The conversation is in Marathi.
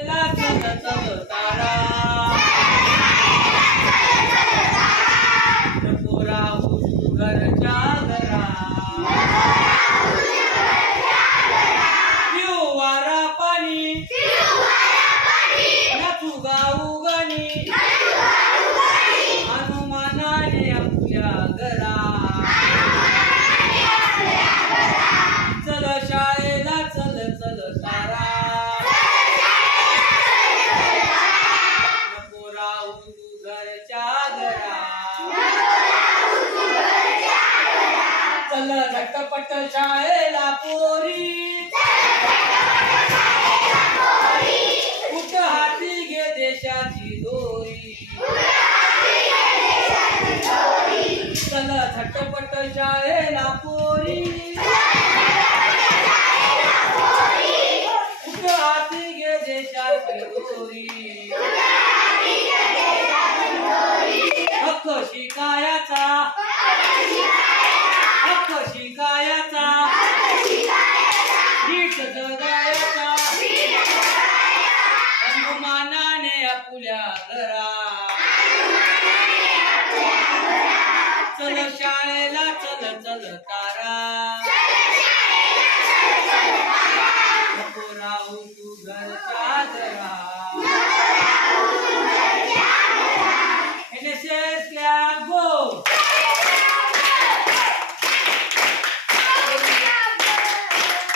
चल चल तारा नको राहू घरच्या घरा पिऊ वारा पाणी नाचू गाऊ गाणी हनुमानाने आपल्या घरा चल शाळेला चल चल तारा नको राहू घरच्या घरा चल झटपट शाळेला पोरी उठ हाती घे देशाची दोरी चल झटपट शाळेला पोरी उठ हाती घे देशाची दोरी हक्क शिकायचा हक्क शिकायचा नीट जगायचा हनुमानाने आपल्या घरा चल शाळेला चल चल तारा